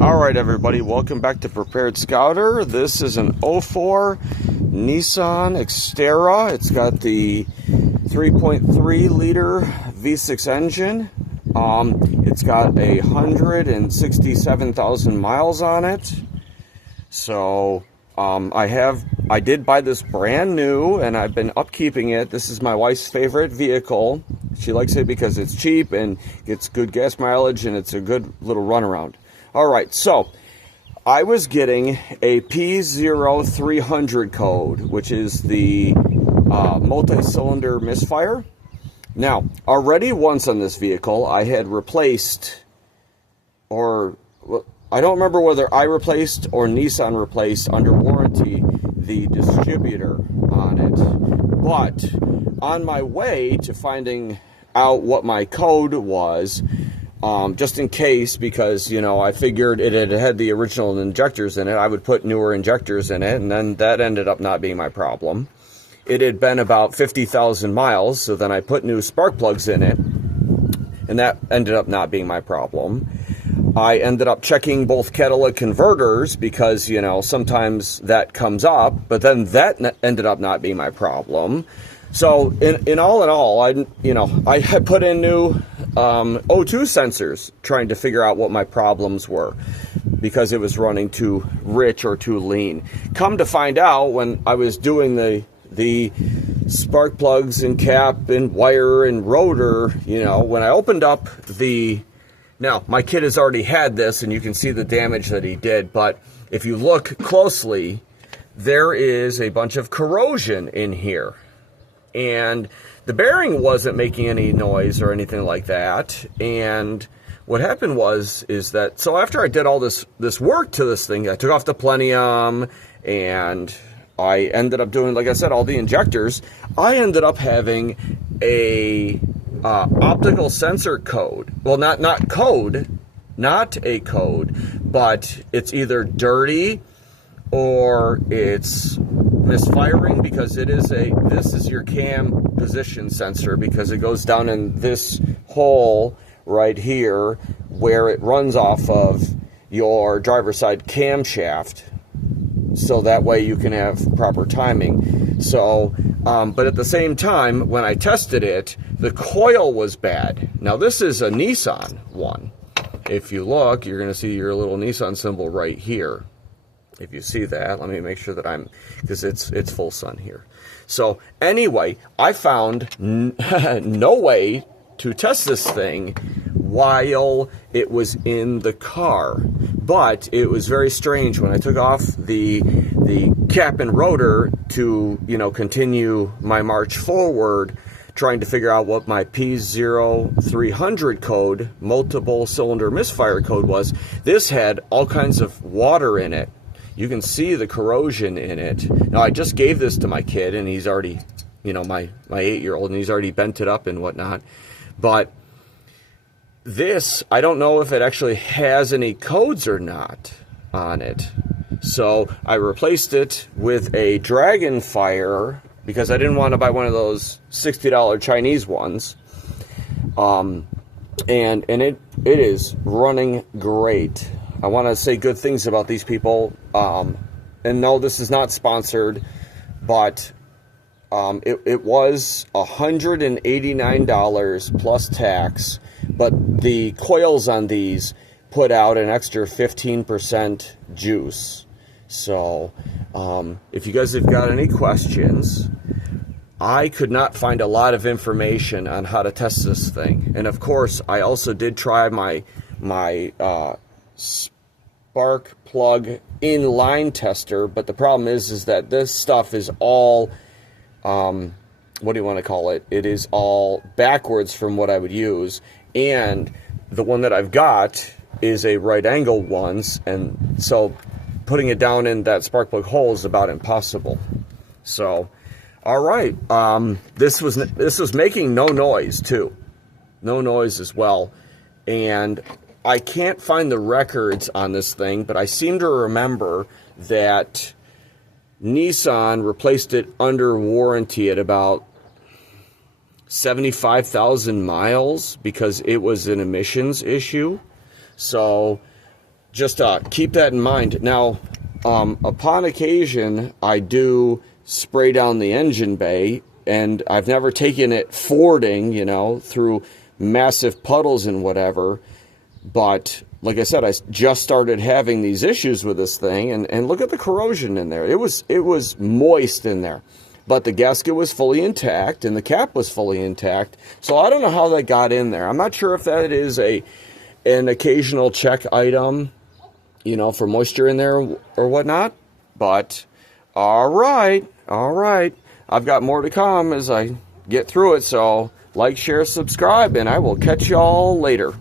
Alright everybody, welcome back to Prepared Scouter. This is an '04 Nissan Xterra. It's got the 3.3 liter V6 engine. It's got 167,000 miles on it. So I did buy this brand new and I've been upkeeping it. This is my wife's favorite vehicle. She likes it because it's cheap and gets good gas mileage and it's a good little runaround. Alright, so I was getting a p0300 code, which is the multi-cylinder misfire. Now, already once on this vehicle, I had replaced, or I don't remember whether I replaced or Nissan replaced under warranty the distributor on it. But on my way to finding out what my code was, just in case, because, you know, I figured it had the original injectors in it, I would put newer injectors in it, and then that ended up not being my problem. It had been about 50,000 miles, so then I put new spark plugs in it, and that ended up not being my problem. I ended up checking both catalytic converters because, you know, sometimes that comes up, but then that ended up not being my problem. So in all, I had put in new O2 sensors trying to figure out what my problems were because it was running too rich or too lean. Come to find out, when I was doing the spark plugs and cap and wire and rotor, you know, when I opened up now my kid has already had this and you can see the damage that he did, but if you look closely, there is a bunch of corrosion in here. And the bearing wasn't making any noise or anything like that. And what happened is that, so after I did all this work to this thing, I took off the plenum and I ended up doing, like I said, all the injectors. I ended up having a optical sensor code. Well, not a code, but it's either dirty or it's misfiring, because this is your cam position sensor, because it goes down in this hole right here where it runs off of your driver's side camshaft, so that way you can have proper timing. So but at the same time, when I tested it, the coil was bad. Now this is a Nissan one. If you look, you're going to see your little Nissan symbol right here. If you see that, let me make sure that because it's full sun here. So anyway, I found no way to test this thing while it was in the car. But it was very strange when I took off the cap and rotor to, you know, continue my march forward, trying to figure out what my p0300 code, multiple cylinder misfire code was. This had all kinds of water in it. You can see the corrosion in it. Now, I just gave this to my kid, and he's already, you know, my 8-year-old, and he's already bent it up and whatnot. But this, I don't know if it actually has any codes or not on it. So I replaced it with a Dragonfire because I didn't want to buy one of those $60 Chinese ones. And it is running great. I want to say good things about these people. And no, this is not sponsored, but it was $189 plus tax. But the coils on these put out an extra 15% juice. So if you guys have got any questions, I could not find a lot of information on how to test this thing. And of course, I also did try my spark plug inline tester, but the problem is that this stuff is all what do you want to call it? It is all backwards from what I would use, and the one that I've got is a right angle one, and so putting it down in that spark plug hole is about impossible. So all right, this was making no noise too, no noise as well. And I can't find the records on this thing, but I seem to remember that Nissan replaced it under warranty at about 75,000 miles because it was an emissions issue. So just keep that in mind. Now, upon occasion, I do spray down the engine bay, and I've never taken it fording, you know, through massive puddles and whatever. But like I said, I just started having these issues with this thing, and look at the corrosion in there. It was moist in there, but the gasket was fully intact and the cap was fully intact. So I don't know how that got in there. I'm not sure if that is an occasional check item, you know, for moisture in there or whatnot. But all right. I've got more to come as I get through it. So like, share, subscribe, and I will catch y'all later.